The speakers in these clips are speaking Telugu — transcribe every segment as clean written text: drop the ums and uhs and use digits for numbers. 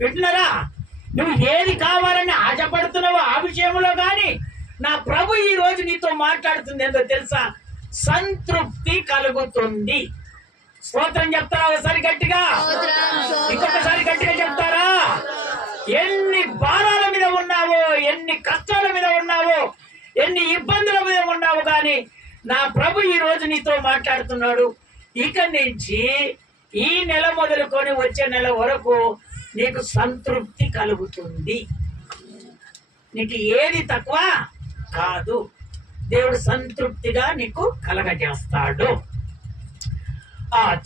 వింటున్నారా? నువ్వు ఏది కావాలని ఆశపడుతున్నావో ఆ విషయంలో కానీ నా ప్రభు ఈ రోజు నీతో మాట్లాడుతుంది ఏంటో తెలుసా? సంతృప్తి కలుగుతుంది. స్తోత్రం చెప్తారా ఒకసారి గట్టిగా? ఇంకొకసారి గట్టిగా చెప్తారా? ఎన్ని భారాల మీద ఉన్నావో, ఎన్ని కష్టాల మీద ఉన్నావో, ఎన్ని ఇబ్బందుల మీద ఉన్నావు కానీ నా ప్రభు ఈ రోజు నీతో మాట్లాడుతున్నాడు. ఇక నుంచి ఈ నెల మొదలుకొని వచ్చే నెల వరకు నీకు సంతృప్తి కలుగుతుంది. నీకు ఏది తక్కువ కాదు. దేవుడు సంతృప్తిగా నీకు కలగజేస్తాడు.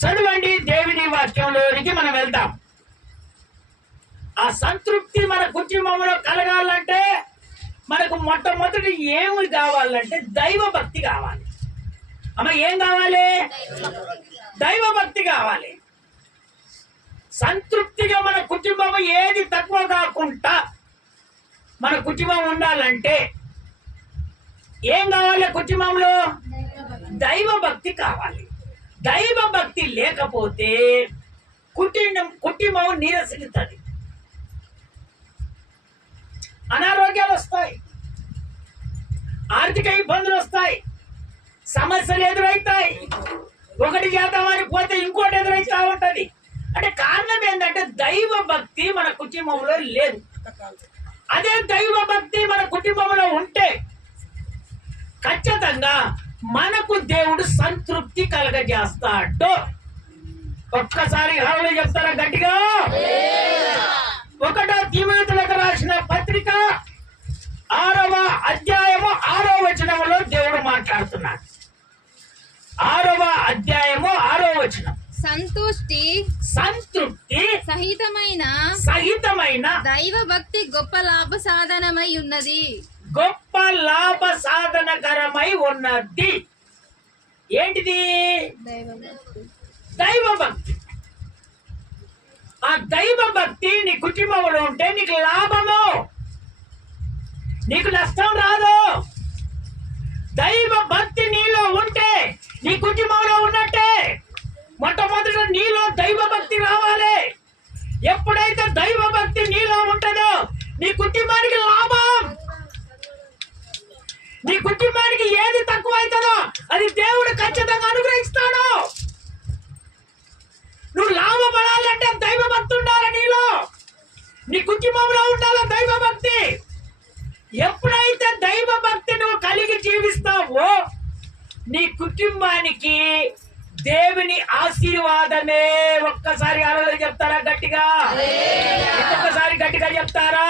చదవండి దేవుని వాక్యంలోనికి మనం వెళ్దాం. ఆ సంతృప్తి మన కుటుంబంలో కలగాలంటే మనకు మొట్టమొదటి ఏమి కావాలంటే దైవ భక్తి కావాలి. అమ్మ ఏం కావాలి? దైవ భక్తి కావాలి. సంతృప్తిగా మన కుటుంబం ఏది తక్కువ కాకుండా మన కుటుంబం ఉండాలంటే ఏం కావాలి? కుటుంబంలో దైవ భక్తి కావాలి. దైవ భక్తి లేకపోతే కుటుంబం నీరసిస్తుంది, అనారోగ్యాలు వస్తాయి, ఆర్థిక ఇబ్బందులు వస్తాయి, సమస్యలు ఎదురవుతాయి. ఒకటి చేద్దామని పోతే ఇంకోటి ఎదురైతా ఉంటది. అంటే కారణం ఏంటంటే దైవ భక్తి మన కుటుంబంలో లేదు. అదే దైవ భక్తి మన కుటుంబంలో ఉంటే ఖచ్చితంగా మనకు దేవుడు సంతృప్తి కలగజేస్తాడు. ఒక్కసారి హల్లెలూయా చెప్తారా గట్టిగా? 1 తిమోతిలకు రాసిన పత్రిక 6వ అధ్యాయము 6వ వచనంలో దేవుడు మాట్లాడుతున్నాడు. 6వ అధ్యాయము 6వ వచనం. సంతృప్తి సహితమైన దైవ భక్తి గొప్ప లాభ సాధనమై ఉన్నది. గొప్ప లాభ సాధనకరమై ఉన్నది. ఏంటిది? దైవ భక్తి. ఆ దైవ భక్తి నీ కుటుంబంలో ఉంటే నీకు లాభము, నీకు నష్టం రాదు. దైవ భక్తి నీలో ఉంటే నీ కుటుంబంలో ఉన్నట్టే. మొట్టమొదట నీలో దైవ భక్తి రావాలి. ఎప్పుడైతే దైవ భక్తి నీలో ఉంటుందో నీ కుటుంబానికి లాభం. నీ కుటుంబానికి ఏది తక్కువ అవుతుందో అది దేవుడు ఖచ్చితంగా అనుగ్రహిస్తాడు. నువ్వు లాభపడాలంటే దైవ భక్తి ఉండాలి నీలో. నీ కుటుంబంలో ఉండాలి దైవ భక్తి. ఎప్పుడైతే దైవ భక్తి నువ్వు కలిగి జీవిస్తావో నీ కుటుంబానికి దేవుని ఆశీర్వాదమే. ఒక్కసారి హల్లెలూయా చెప్తారా గట్టిగా? ఒక్కసారి గట్టిగా చెప్తారా?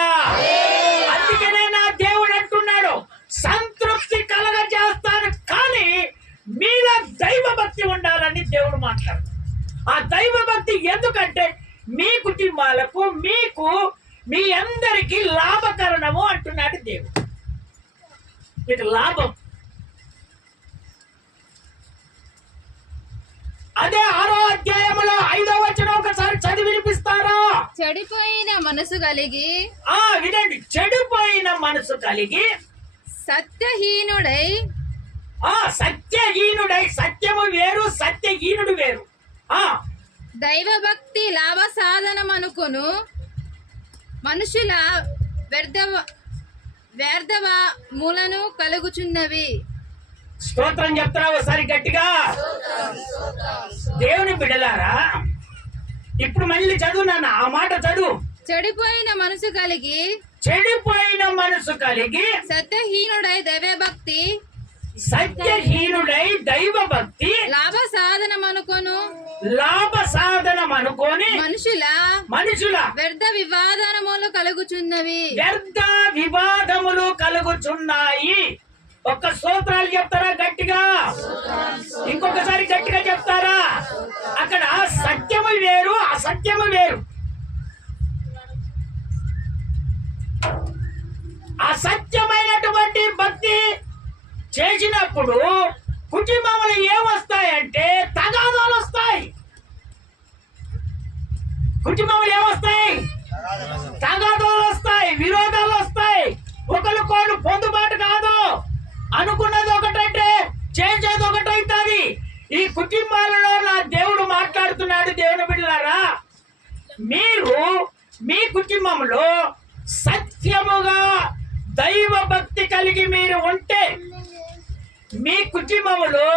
అందుకనే నా దేవుడు అంటున్నాడు సంతృప్తి కలగజేస్తాను, కానీ మీలో దైవ భక్తి ఉండాలని దేవుడు మాట్లాడు. ఆ దైవ భక్తి ఎందుకంటే మీ కుటుంబాలకు, మీకు, మీ అందరికీ లాభకరణము అంటున్నాడు దేవుడు. మీకు లాభం. అదే 6వ అధ్యాయంలో 5వ వచనం ఒకసారి చదివి వినిపిస్తారా? చెడిపోయిన మనసు కలిగి వినండి. చెడిపోయిన మనసు కలిగి సత్యహీనుడై. సత్యహీనుడై. సత్యము వేరు, సత్యహీనుడు వేరు. దైవ భక్తి లాభ సాధనం అనుకును మనుషుల వ్యర్థ మూలను కలుగుచున్నవి. స్తోత్రం చెప్తారా ఒకసారి గట్టిగా? దేవుని బిడ్డలారా, ఇప్పుడు మళ్ళీ చదువు నాన్న, ఆ మాట చదువు. చెడిపోయిన మనసు కలిగి సత్యహీనుడై దైవ భక్తి లాభ సాధనం అనుకొని మనుషుల వ్యర్థ వివాదములు కలుగుచున్నాయి. ఒక్క స్తోత్రాలు చెప్తారా గట్టిగా? ఇంకొకసారి గట్టిగా చెప్తారా? అక్కడ సత్యము వేరు, అసత్యము వేరు. అసత్యమైనటువంటి భక్తి చేసినప్పుడు కుటుంబంలో ఏమొస్తాయంటే తగాదాలు వస్తాయి. కుటుంబంలో ఏమొస్తాయి? తగాదాలు వస్తాయి, విరోధాలు వస్తాయి. ఒకరికొకరు పొందుబాటు కాదు. అనుకున్నది ఒకటంటే చేసేది ఒకటైతుంది. ఈ కుటుంబాలలో నా దేవుడు మాట్లాడుతున్నాడు. దేవుని బిడ్డలారా, మీరు మీ కుటుంబంలో సత్యముగా దైవ భక్తి కలిగి మీరు ఉంటే మీ కుటుంబంలో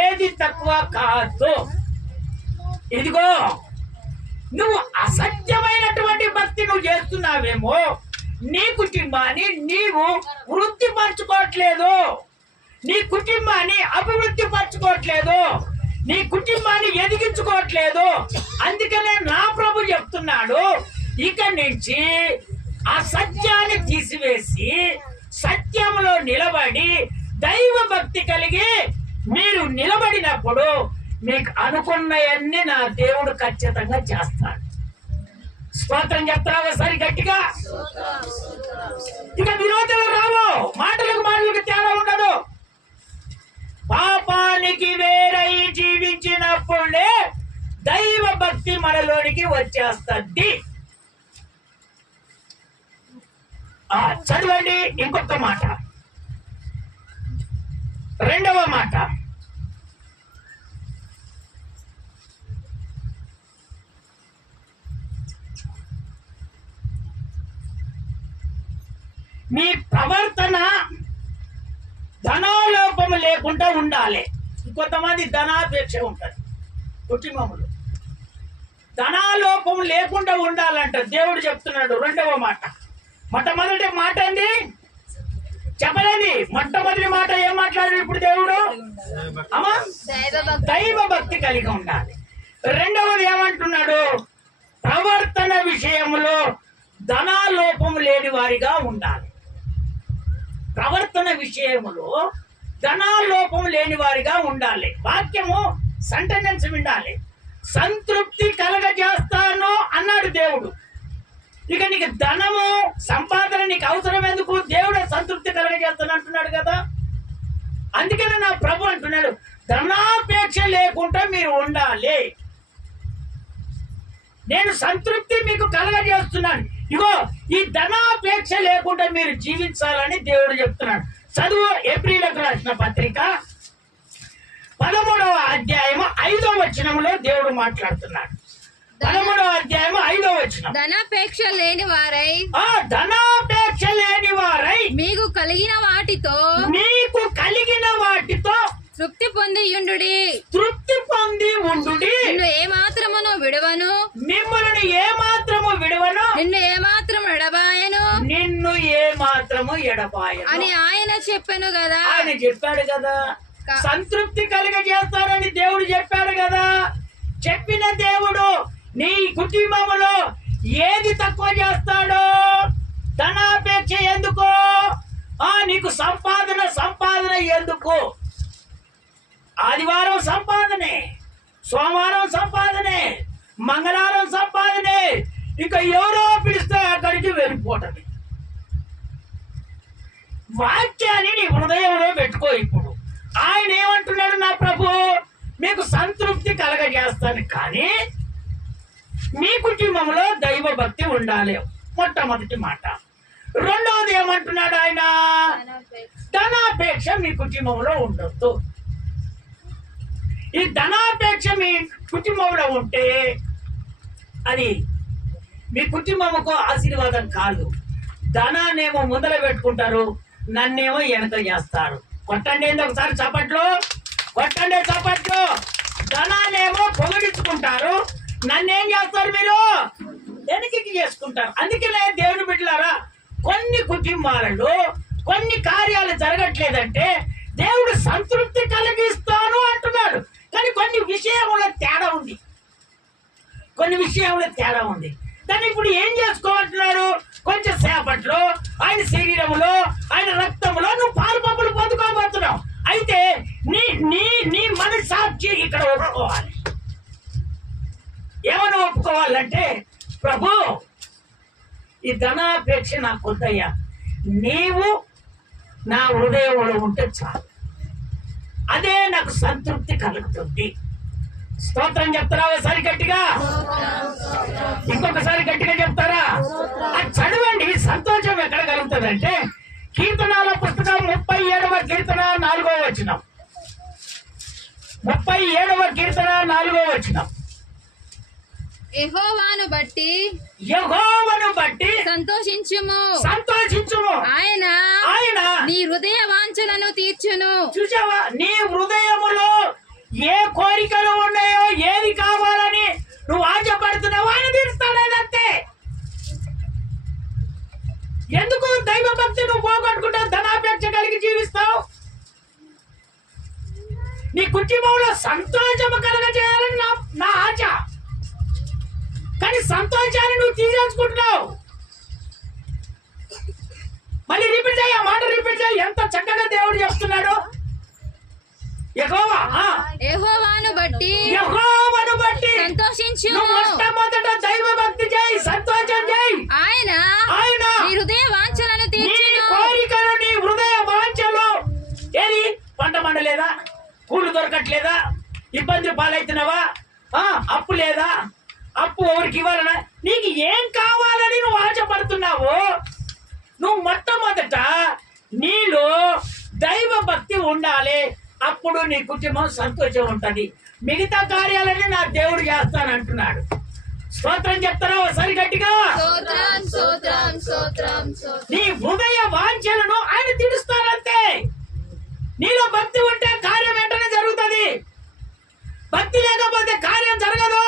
ఏది తక్కువ కాదు. ఇదిగో నువ్వు అసత్యమైనటువంటి భక్తి నువ్వు చేస్తున్నావేమో, నీ కుటుంబాన్ని నీవు వృద్ధి పరచుకోవట్లేదు, నీ కుటుంబాన్ని అభివృద్ధి పరచుకోవట్లేదు, నీ కుటుంబాన్ని ఎదిగించుకోవట్లేదు. అందుకనే నా ప్రభు చెప్తున్నాడు, ఇక నుంచి ఆ సత్యాన్ని తీసివేసి సత్యంలో నిలబడి దైవ భక్తి కలిగి మీరు నిలబడినప్పుడు మీకు అనుకున్నవన్నీ నా దేవుడు ఖచ్చితంగా చేస్తాడు. స్తోత్రం చెప్తావా సరి గట్టిగా? ఇక విరోధాలు రావు, మాటలకు తేడా ఉండదు. పాపానికి వేరై జీవించినప్పుడే దైవ భక్తి మనలోనికి వచ్చేస్తుంది. చదవండి ఇంకొక మాట, రెండవ మాట. మీ ప్రవర్తన ధనాలోపం లేకుండా ఉండాలి. కొంతమంది ధనాపేక్ష ఉంటుంది కుటుంబంలో. ధనాలోపం లేకుండా ఉండాలంట దేవుడు చెప్తున్నాడు. రెండవ మాట, మొట్టమొదటి మాట అండి చెప్పలేండి. మొట్టమొదటి మాట ఏం మాట్లాడాడు ఇప్పుడు దేవుడు? అమ్మా, దైవ భక్తి కలిగి ఉండాలి. రెండవది ఏమంటున్నాడు? ప్రవర్తన విషయంలో ధనాలోపం లేని వారిగా ఉండాలి. ప్రవర్తన విషయములో ధనాలోపం లేని వారిగా ఉండాలి. వాక్యము సెంటెన్స్ వినాలి. సంతృప్తి కలగజేస్తాను అన్నాడు దేవుడు. ఇక నీకు ధనము సంపాదన నీకు అవసరం ఎందుకు? దేవుడే సంతృప్తి కలగజేస్తాను అంటున్నాడు కదా. అందుకనే నా ప్రభు అంటున్నాడు, ధనాపేక్ష లేకుండా మీరు ఉండాలి, నేను సంతృప్తి మీకు కలగజేస్తున్నాను. ఇగో ఈ ధనాపేక్ష లేకుండా మీరు జీవించాలని దేవుడు చెప్తున్నాడు. చదువు ఎబ్రీలకు రాసిన పత్రిక 13వ అధ్యాయము 5వ వచనంలో దేవుడు మాట్లాడుతున్నాడు. 13వ అధ్యాయము 5వ వచనం. ధనాపేక్ష లేని వారై, ధనాపేక్ష లేని వారై మీకు కలిగిన వాటితో తృప్తి పొంది ఉండుడి. తృప్తి పొంది ఉండుడి. నిన్ను ఏమాత్రమును విడువను, మిమ్మల్ని ఏమాత్రము విడువను, నిన్ను ఏమాత్రము ఎడబాయను, నిన్ను ఏమాత్రము ఎడబాయను అని ఆయన చెప్పాను కదా. ఆయన చెప్పాడు కదా. సంతృప్తి కలిగజేస్తారని దేవుడు చెప్పాడు కదా. చెప్పిన దేవుడు నీ కుటుంబంలో ఏది తక్కువ చేస్తాడో? ధనాపేక్ష ఎందుకు? నీకు సంపాదన ఎందుకు? ఆదివారం సంపాదనే, సోమవారం సంపాదనే, మంగళవారం సంపాదనే, ఇంకా ఎవరో పిలిస్తే అక్కడికి వెళ్ళిపోవటమే. వాక్యాన్ని నీ హృదయంలో పెట్టుకో. ఇప్పుడు ఆయన ఏమంటున్నాడు? నా ప్రభు మీకు సంతృప్తి కలగజేస్తాను, కానీ మీ కుటుంబంలో దైవ భక్తి ఉండాలి. మొట్టమొదటి మాట. రెండవది ఏమంటున్నాడు ఆయన? ధనాపేక్ష మీ కుటుంబంలో ఉండొద్దు. ఈ ధనాపేక్ష మీ కుటుంబంలో ఉంటే అది మీ కుటుంబముకు ఆశీర్వాదం కాదు. ధనాన్నేమో ముందర పెట్టుకుంటారు, నన్నేమో వెనక చేస్తారు. కొట్టండి ఒకసారి చప్పట్లు, కొట్టండి చప్పట్లు. ధనాన్నేమో పొగిడించుకుంటారు, నన్నేం చేస్తారు? మీరు వెనక్కి చేసుకుంటారు. అందుకనే దేవుని బిడ్డలారా, కొన్ని కుటుంబాలలో కొన్ని కార్యాలు జరగట్లేదంటే దేవుడు సంతృప్తి కలిగిస్తాను అంటున్నాడు, కానీ కొన్ని విషయంలో తేడా ఉంది. దాన్ని ఇప్పుడు ఏం చేసుకోమంటున్నాడు? కొంచెం సేపట్లో ఆయన శరీరంలో, ఆయన రక్తంలో నువ్వు పాలు పంపులు పొందుకోబోతున్నావు. అయితే నీ నీ నీ మనస్సాక్షి ఇక్కడ ఒప్పుకోవాలి. ఏమని ఒప్పుకోవాలంటే, ప్రభు ఈ ధనాపేక్ష నాకు వద్దయ్యా, నీవు నా హృదయంలో ఉంటే చాలు, అదే నాకు సంతృప్తి కలుగుతుంది. స్తోత్రం చెప్తారా ఒకసారి గట్టిగా? ఇంకొకసారి గట్టిగా చెప్తారా? అది చదవండి. సంతోషం ఎక్కడ కలుగుతుందంటే కీర్తనాల పుస్తకం 37వ కీర్తన 4వ వచనం. 37వ కీర్తన 4వ వచనం. యెహోవాను బట్టి యెహోవాను బట్టి సంతోషించుము. సంతోషించుము. ఆయన ఆయన నీ హృదయ వాంఛలను తీర్చును. చూసావా, నీ హృదయములో ఏ కోరికలు ఉన్నాయో, ఏది కావాలని నువ్వు ఆశపడుతున్నావో ఆయన తీరుస్తాడంతే. ఎందుకు దైవ భక్తి నువ్వు పోగొట్టుకుంటావు, ధనాపేక్ష కలిగి జీవిస్తావు? నీ కుటుంబంలో సంతోషము కలగజేయాలని నా ఆశ, కానీ సంతోషాన్ని నువ్వు తీసేసుకుంటున్నావు. మళ్ళీ రిపీట్ చేయి, ఆ మాట రిపీట్ చేయి. ఎంత చక్కగా దేవుడు చెప్తున్నాడు. యెహోవాను బట్టి సంతోషించు. మొట్టమొదట దైవ భక్తి చేయి, సంతోషం చేయి. ఆయన నీ హృదయ వాంఛలను తీర్చును. కోరికలు, నీ హృదయ వాంఛలు. ఏది పంట పండలేదా, కూలు దొరకట్లేదా, ఇబ్బంది పాలవుతున్నావా, అప్పు లేదా, అప్పు ఎవరికి ఇవ్వాలన్నా, నీకు ఏం కావాలని నువ్వు ఆశపడుతున్నావు? నువ్వు మొట్టమొదట నీలో దైవ భక్తి ఉండాలి. అప్పుడు నీ కుటుంబం సంతోషం ఉంటది. మిగతా కార్యాలన్నీ నా దేవుడు చేస్తానంటున్నాడు. స్తోత్రం చెప్తారా ఒకసారి గట్టిగా? నీ హృదయ వాంఛలను ఆయన తీరుస్తానంతే. నీలో భక్తి ఉంటే కార్యం వెంటనే జరుగుతుంది. భక్తి లేకపోతే కార్యం జరగదు.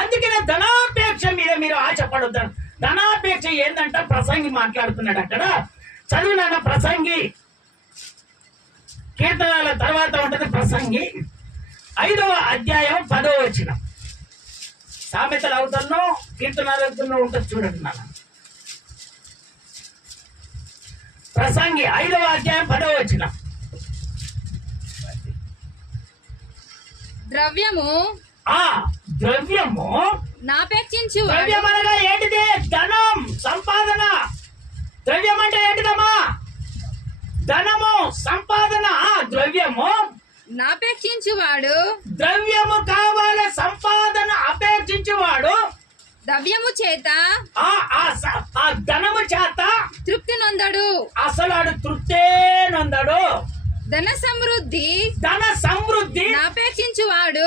అందుకనే ధనాపేక్ష మీద మీరు ఆశపడొద్దారు. ధనాపేక్ష ఏందంట, ప్రసంగి మాట్లాడుతున్నాడు అక్కడ. చదివిన ప్రసంగి కీర్తనల తర్వాత ఉంటది ప్రసంగి 5వ అధ్యాయం 10వ వచనం. సామెతల అవతలను కీర్తనల ఉంటుంది, చూడండి నాన్న. ప్రసంగి 5వ అధ్యాయం 10వ వచనం. ద్రవ్యము నాపేక్షించు. ద్రవ్యం అనగా ఏంటిది? ధనం, సంపాదన. ద్రవ్యం అంటే ఏంటిదమ్మా? ధనము, సంపాదన. ద్రవ్యము నాపేక్షించువాడు, ద్రవ్యము కావాలి, సంపాదన అపేక్షించువాడు ద్రవ్యము చేత ఆ ధనము చేత తృప్తి నొందడు. అసలు ఆడు తృప్తే నొందడు. ధన సమృద్ధి నాపేక్షించువాడు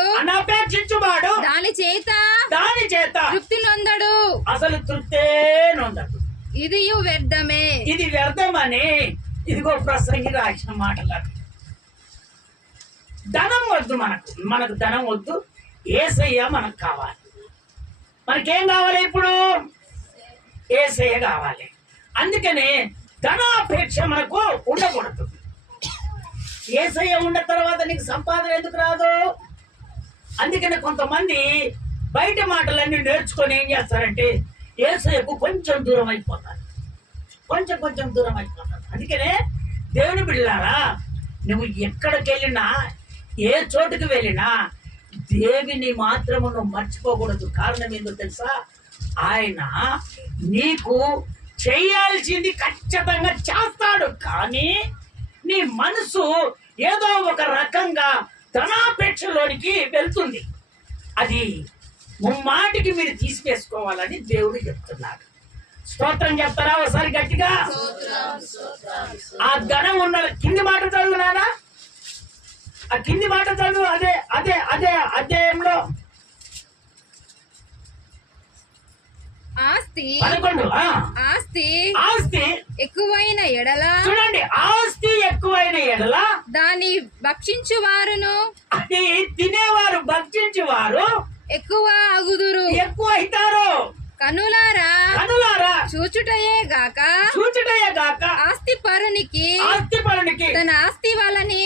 దాని చేత తృప్తి నొందడు. అసలు తృప్తే నొందడు. ఇది వ్యర్థమే. ఇది వ్యర్థమని ఇదిగో ప్రసంగి రాసిన మాటలు. ధనం వద్దు మనకు ధనం వద్దు. యేసయ్య మనకు కావాలి. మనకేం కావాలి ఇప్పుడు? యేసయ్య కావాలి. అందుకని ధనాపేక్ష మనకు ఉండకూడదు. యేసయ్య ఉన్న తర్వాత నీకు సంపాదన ఎందుకు రాదు? అందుకని కొంతమంది బయట మాటలన్నీ నేర్చుకొని ఏం చేస్తారంటే యేసయ్యకు కొంచెం దూరం అయిపోతారు. కొంచెం దూరం అయిపోతారు. అందుకనే దేవుని బిడ్డలారా, నువ్వు ఎక్కడికి వెళ్ళినా, ఏ చోటుకు వెళ్ళినా దేవుని మాత్రము నువ్వు మర్చిపోకూడదు. కారణం ఏందో తెలుసా? ఆయన నీకు చేయాల్సింది ఖచ్చితంగా చేస్తాడు. కానీ నీ మనసు ఏదో ఒక రకంగా ధనాపేక్షలోనికి వెళ్తుంది. అది ముమ్మాటికి మీరు తీసివేసుకోవాలని దేవుడు చెప్తున్నాడు. స్తోత్రం చెప్తారా ఒకసారి గట్టిగా? ఆ ధనం ఉన్న కింది మాట చదువునానా, ఆ కింది మాట చదువు. అదే అధ్యాయంలో ఆస్తి 11. ఆస్తి ఎక్కువైన ఎడల, చూడండి, ఆస్తి ఎక్కువైన ఎడల దాన్ని భక్షించువారును, అది తినేవారు భక్షించువారు ఎక్కువ అగుదురు, ఎక్కువ అవుతారు. కనులారా చూచుటయే గాక ఆస్తి పరునికి తన ఆస్తి వలని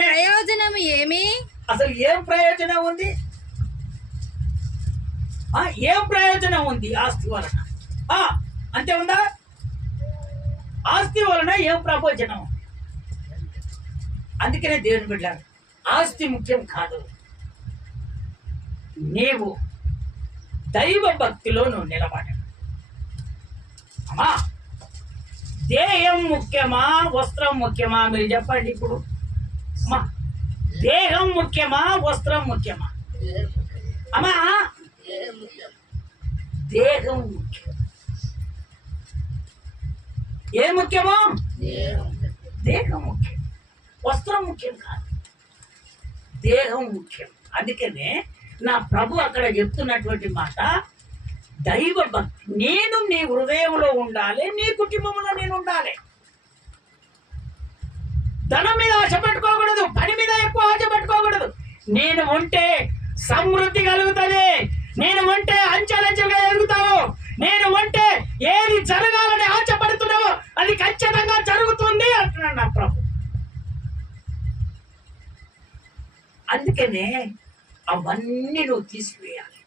ప్రయోజనం ఏమి? అసలు ఏం ప్రయోజనం ఉంది? ఏం ప్రయోజనం ఉంది ఆస్తి వలన? అంతే ఉందా? ఆస్తి వలన ఏం ప్రయోజనం? అందుకనే దేవుని బిడ్డ, ఆస్తి ముఖ్యం కాదు. నీవు దైవ భక్తిలో నువ్వు నిలబడ. అమ్మా, దేహం ముఖ్యమా, వస్త్రం ముఖ్యమా? మీరు చెప్పండి ఇప్పుడు. అమ్మా, దేహం ముఖ్యమా, వస్త్రం ముఖ్యమా? అమ్మా, దేహం ముఖ్యం. ఏ ముఖ్యమో? దేహం ముఖ్యం. వస్త్రం ముఖ్యం కాదు, దేహం ముఖ్యం. అందుకనే నా ప్రభు అక్కడ చెప్తున్నటువంటి మాట దైవ భక్తి. నేను నీ హృదయంలో ఉండాలి, నీ కుటుంబంలో నేను ఉండాలి. ధనం మీద ఆశ పెట్టుకోకూడదు, పని మీద ఎక్కువ ఆశ పెట్టుకోకూడదు. నేను ఉంటే సమృద్ధి కలుగుతుంది, నేను ఉంటే అంచెలంచెలుగా ఎదుగుతావు, నేను ఉంటే ఏది జరగాలని ఆశపడుతున్నావో అది ఖచ్చితంగా జరుగుతుంది అంటున్నాడు నా ప్రభు. అందుకనే అవన్నీ నువ్వు తీసివేయాలి.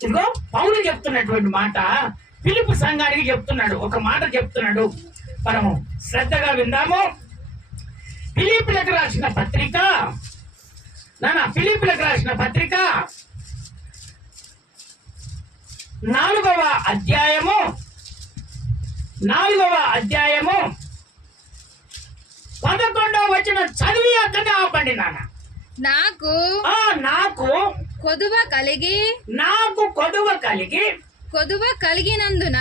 ఇదిగో పౌలు చెప్తున్నటువంటి మాట ఫిలిప్పు సంఘానికి చెప్తున్నాడు. ఒక మాట చెప్తున్నాడు, మనము శ్రద్ధగా విందాము. ఫిలిప్పులకు రాసిన పత్రిక, ఫిలిప్పులకు రాసిన పత్రిక 4వ అధ్యాయము 11వ వచనం చదివి అక్కడే ఆపండి నాన్న. నాకు కొదువ కలిగి కొదువ కలిగినందున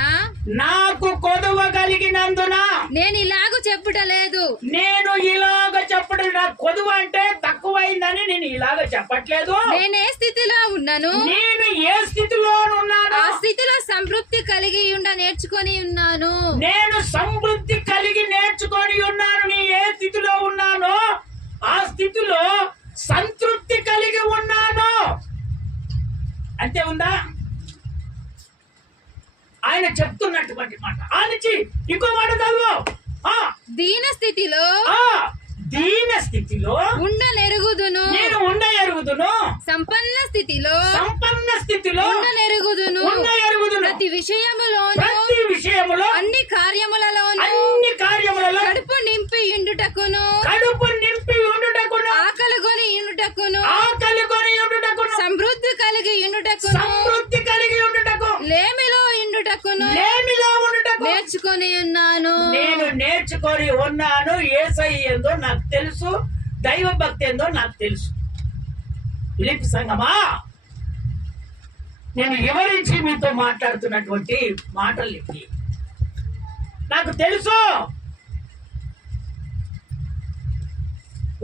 నేను ఇలాగ చెప్పుటలేదు. నేను ఇలాగ చెప్పడం, నాకు కొదువ అంటే తక్కువైందని నేను ఇలాగ చెప్పట్లేదు. నేను ఏ స్థితిలో ఉన్నాను, నేను ఏ స్థితిలో ఉన్నాను, ఆ స్థితిలో సంతృప్తి కలిగి నేర్చుకొని ఉన్నాను. నేను సంతృప్తి కలిగి నేర్చుకొని ఉన్నాను. నీ ఏ స్థితిలో ఉన్నానో ఆ స్థితిలో సంతృప్తి కలిగి ఉన్నాను. అంతే ఉందా? ఆయన చెప్తున్నటువంటి మాట. ఆనిచి ఇంకో మాట చదువు. దీన స్థితిలో ఉండనెరుగుదును, నేను ఉండెరుగుదును. సంపన్న స్థితిలో ఉండనెరుగుదును. ప్రతి విషయములో అన్ని కార్యములలో కడుపు నింపి ఉండుటకును ఆకలిగొని ఉండుటకును సమృద్ధి కలిగి ఉండుటకును లేమిలో ఉండుటకును నేర్చుకొని ఉన్నాను. నేను నేర్చుకొని ఉన్నాను. యేసయ్య ఏందో నాకు తెలుసు, దైవ భక్తి ఏందో నాకు తెలుసు. ఫిలిప్పీ సంఘమా, నేను వివరించి మీతో మాట్లాడుతున్నటువంటి మాటలు ఇవి. నాకు తెలుసు,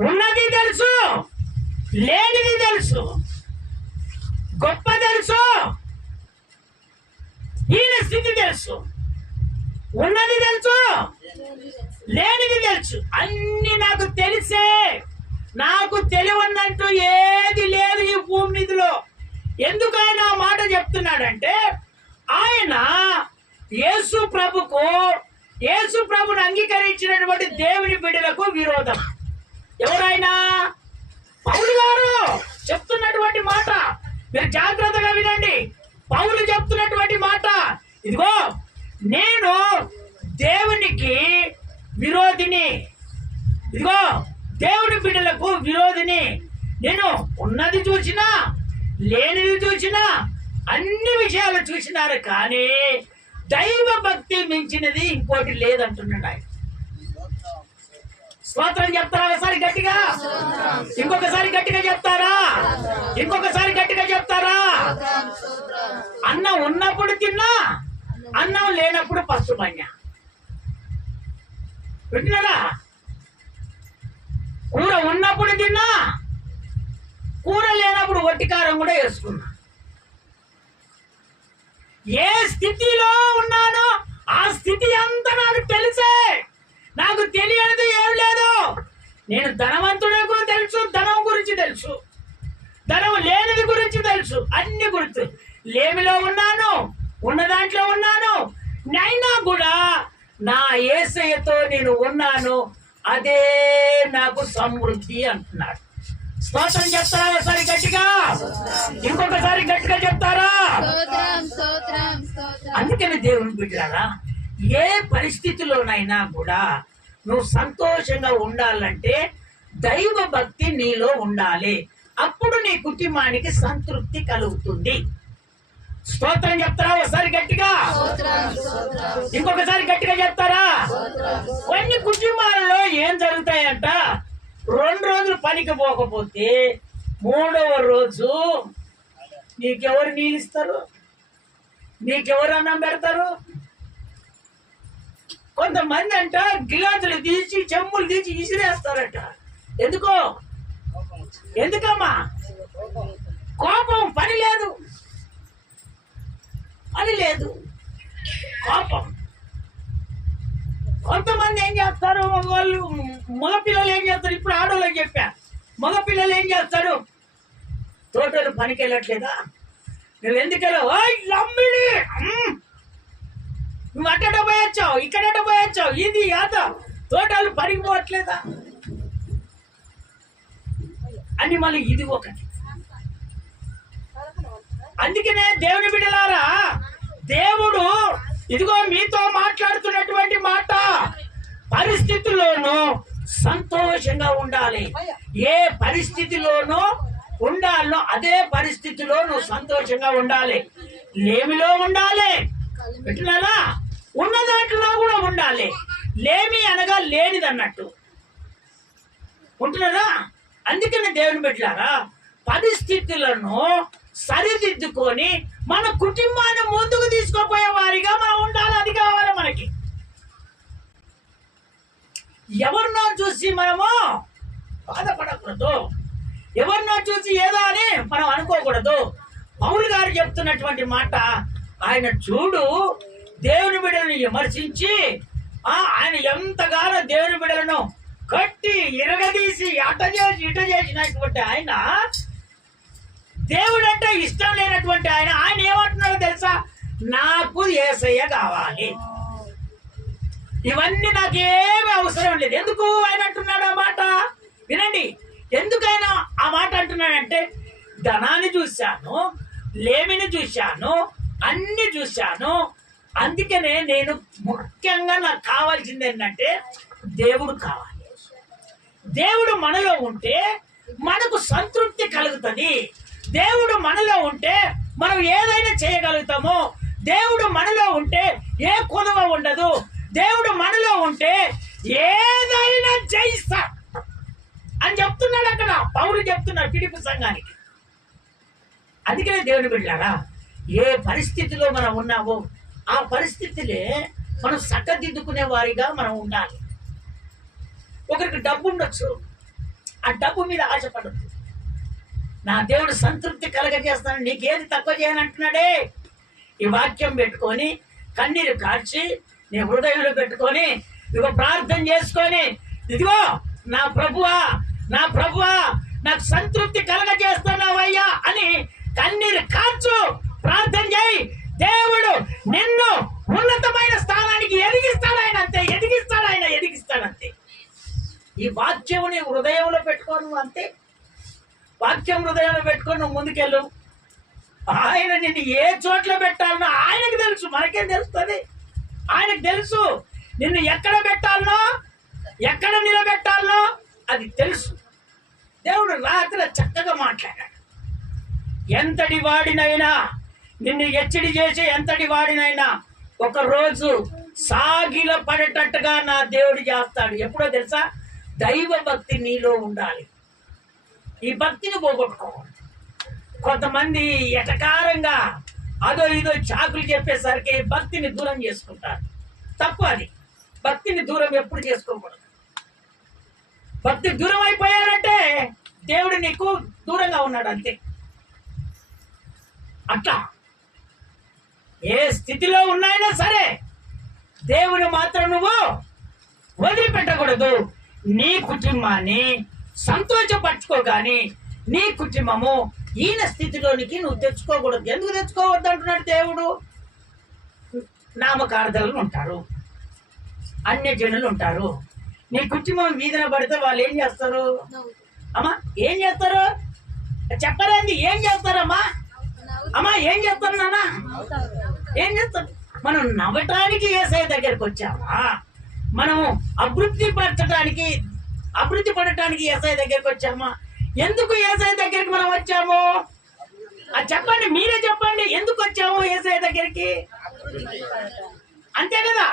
ఉన్నది తెలుసు, లేనిది తెలుసు, గొప్ప తెలుసు, ఈయన స్థితి తెలుసు, ఉన్నది తెలుసు, లేనిది తెలుసు, అన్ని నాకు తెలిసే. నాకు తెలియనంటూ ఏది లేదు ఈ భూమి మీదలో. ఎందుకు ఆయన ఆ మాట చెప్తున్నాడంటే, ఆయన యేసు ప్రభుని అంగీకరించినటువంటి దేవుని బిడ్డలకు విరోధం. ఎవరైనా పౌలు గారు చెప్తున్నటువంటి మాట మీరు జాగ్రత్తగా వినండి. పౌలు చెప్తున్నటువంటి మాట, ఇదిగో నేను దేవునికి విరోధిని, ఇదిగో దేవుని బిడ్డలకు విరోధిని. నేను ఉన్నది చూసినా లేనిది చూసినా అన్ని విషయాలు చూసినారు, కానీ దైవ భక్తి మించినది ఇంకోటి లేదంటున్నాడు ఆయన. స్తోత్రం చెప్తారా ఒకసారి గట్టిగా? ఇంకొకసారి గట్టిగా చెప్తారా? ఇంకొకసారి గట్టిగా చెప్తారా? అన్నం ఉన్నప్పుడు తిన్నా, అన్నం లేనప్పుడు పసుమన్య పెట్టినారా? కూర ఉన్నప్పుడు తిన్నా, కూర లేనప్పుడు వట్టికారం కూడా వేసుకున్నా. ఏ స్థితిలో ఉన్నానో ఆ స్థితి అంతా నాకు తెలిసే. నాకు తెలియనిది ఏం లేదు. నేను ధనవంతుడకు తెలుసు, ధనం గురించి తెలుసు, ధనం లేనిది గురించి తెలుసు, అన్ని గురించి. లేమిలో ఉన్నాను, ఉన్న దాంట్లో ఉన్నాను, నైనా కూడా నా యేసయ్యతో నేను ఉన్నాను, అదే నాకు సమృద్ధి అంటున్నాడు. స్తోత్రం చెప్తారా ఒకసారి గట్టిగా? ఇంకొకసారి గట్టిగా చెప్తారా? అందుకని దేవుని బిడ్డలారా, ఏ పరిస్థితిలోనైనా కూడా నువ్వు సంతోషంగా ఉండాలంటే దైవ భక్తి నీలో ఉండాలి. అప్పుడు నీ కుటుంబానికి సంతృప్తి కలుగుతుంది. స్తోత్రం చెప్తారా ఒకసారి గట్టిగా? ఇంకొకసారి గట్టిగా చెప్తారా? కొన్ని కుటుంబాలలో ఏం జరుగుతాయంట, 2 రోజులు పనికి పోకపోతే 3వ రోజు నీకెవరు నీళ్ళు ఇస్తారు, నీకెవరు అన్నం పెడతారు? కొంతమంది అంట గిలాసులు తీసి చెంబులు తీసి విసిరేస్తారట. ఎందుకో ఎందుకమ్మా? కోపం పని లేదు, కోపం. కొంతమంది ఏం చేస్తారు, వాళ్ళు మగపిల్లలు ఏం చేస్తారు, ఇప్పుడు ఆడోళ్ళకి చెప్పా, మగపిల్లలు ఏం చేస్తారు, తోటలు పనికి వెళ్ళట్లేదా, నువ్వు ఎందుకు వెళ్ళావు, నువ్వు అట్టడ పోయొచ్చావు, ఇక్కడట పోయొచ్చావు, ఇది యాద తోటలు పనికి పోవట్లేదా అని మళ్ళీ ఇది ఒకటి. అందుకనే దేవుని బిడ్డలారా, దేవుడు ఇదిగో మీతో మాట్లాడుతున్నటువంటి మాట, పరిస్థితుల్లోనూ సంతోషంగా ఉండాలి. ఏ పరిస్థితిలోనూ ఉండాలో అదే పరిస్థితిలో నువ్వు సంతోషంగా ఉండాలి. లేమిలో ఉండాలి, పెట్టినారా, ఉన్న దాంట్లో కూడా ఉండాలి. లేమి అనగా లేనిది అన్నట్టు ఉంటున్నారా. అందుకని దేవుని బిడ్డలారా, పరిస్థితులను సరిదిద్దుకొని మన కుటుంబాన్ని ముందుకు తీసుకుపోయే వారిగా మనం ఉండాలి. అది కావాలి మనకి. ఎవరినో చూసి మనము బాధపడకూడదు, ఎవరినో చూసి ఏదో అని మనం అనుకోకూడదు. పౌలు గారు చెప్తున్నటువంటి మాట, ఆయన చూడు దేవుని బిడ్డలను విమర్శించి ఆయన ఎంతగానో దేవుని బిడ్డలను కట్టి ఇరగదీసి అట చేసి ఇట చేసినటువంటి ఆయన, దేవుడు అంటే ఇష్టం లేనటువంటి ఆయన ఏమంటున్నాడో తెలుసా, నాకు యేసయ్య కావాలి, ఇవన్నీ నాకేమీ అవసరం లేదు. ఎందుకు ఆయన అంటున్నాడు ఆ మాట? వినండి, ఎందుకైనా ఆ మాట అంటున్నాడంటే, ధనాన్ని చూశాను, లేమిని చూశాను, అన్ని చూశాను, అందుకనే నేను ముఖ్యంగా నాకు కావాల్సింది ఏంటంటే దేవుడు కావాలి. దేవుడు మనలో ఉంటే మనకు సంతృప్తి కలుగుతుంది. దేవుడు మనలో ఉంటే మనం ఏదైనా చేయగలుగుతాము. దేవుడు మనలో ఉంటే ఏ కొదవ ఉండదు. దేవుడు మనలో ఉంటే ఏదైనా జయిస్తా అని చెప్తున్నాడు అక్కడ పౌలు చెప్తున్నాడు ఫిలిప్పీ సంఘానికి. అందుకనే దేవుని బిడ్డలారా, ఏ పరిస్థితిలో మనం ఉన్నామో ఆ పరిస్థితిలే మనం చక్కదిద్దుకునే వారిగా మనం ఉండాలి. ఒకరికి డబ్బు ఉండొచ్చు, ఆ డబ్బు మీద ఆశపడద్దు. నా దేవుడు సంతృప్తి కలగజేస్తాను, నీకేది తక్కువ చేయనంటున్నాడే. ఈ వాక్యం పెట్టుకొని కన్నీరు కార్చి నీ హృదయంలో పెట్టుకొని ఇదిగో ప్రార్థన చేసుకొని, ఇదిగో నా ప్రభువా నాకు సంతృప్తి కలగజేస్తున్నావయ్యా అని కన్నీరు కార్చు, ప్రార్థన చేయి. దేవుడు నిన్ను ఉన్నతమైన స్థానానికి ఎదిగిస్తాడు. ఆయన అంతే ఎదిగిస్తాడంతే. ఈ వాక్యం నీ హృదయంలో పెట్టుకోను అంతే. వాక్యం హృదయంలో పెట్టుకొని నువ్వు ముందుకెళ్ళు. ఆయన నిన్ను ఏ చోట్ల పెట్టాలనో ఆయనకు తెలుసు, మనకేం తెలుస్తుంది? ఆయనకు తెలుసు నిన్ను ఎక్కడ పెట్టాలనో ఎక్కడ నిలబెట్టాలనో అది తెలుసు. దేవుడు రాత్రి చక్కగా మాట్లాడాడు. ఎంతటి వాడినైనా నిన్ను హెచ్చడి చేసి ఎంతటి వాడినైనా ఒక రోజు సాగిల పడేటట్టుగా నా దేవుడు చేస్తాడు. ఎప్పుడో తెలుసా? దైవ భక్తి నీలో ఉండాలి. ఈ భక్తిని పోగొట్టుకోవాలి. కొంతమంది ఎటకారంగా అదో ఇదో చాకులు చెప్పేసరికి భక్తిని దూరం చేసుకుంటారు. తప్పు అది. భక్తిని దూరం ఎప్పుడు చేసుకోకూడదు. భక్తి దూరం అయిపోయారంటే దేవుడు నీకు దూరంగా ఉన్నాడు అంతే. అట్లా ఏ స్థితిలో ఉన్నాయినా సరే దేవుని మాత్రం నువ్వు వదిలిపెట్టకూడదు. నీ కుటుంబాన్ని సంతోషపరచుకో, కానీ నీ కుటుంబము ఈయన స్థితిలోనికి నువ్వు తెచ్చుకోకూడదు. ఎందుకు తెచ్చుకోవద్దు అంటున్నాడు దేవుడు? నామకార్థాలను ఉంటారు, అన్యజనులు ఉంటారు. నీ కుటుంబం వీధిన పడితే వాళ్ళు ఏం చేస్తారు? అమ్మా ఏం చేస్తారు? చెప్పరండి, ఏం చేస్తారమ్మా? అమ్మా ఏం చేస్తారు? నాన్న ఏం చేస్తారు? మనం నవ్వటానికి యేసయ్య దగ్గరికి వచ్చామా? మనం అభివృద్ధి పడటానికి యేసయ్య దగ్గరికి వచ్చామా? ఎందుకు యేసయ్య దగ్గరికి మనం వచ్చాము? చెప్పండి, మీరే చెప్పండి. ఎందుకు వచ్చాము యేసయ్య దగ్గరికి? అంతే కదా.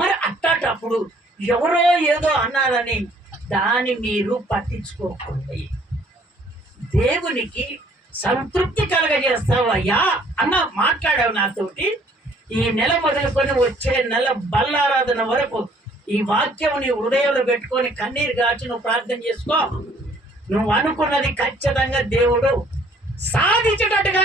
మరి అట్టాటప్పుడు ఎవరో ఏదో అన్నారని దాన్ని మీరు పట్టించుకోకండి. దేవునికి సంతృప్తి కలగజేస్తావయ్యా అన్న మాట్లాడావు నాతోటి. ఈ నెల మొదలుకొని వచ్చే నెల బల్లారాధన వరకు ఈ వాక్యం నీ హృదయంలో పెట్టుకొని కన్నీరు గాచి నువ్వు ప్రార్థన చేసుకో. నువ్వు అనుకున్నది ఖచ్చితంగా దేవుడు సాధించేటట్టుగా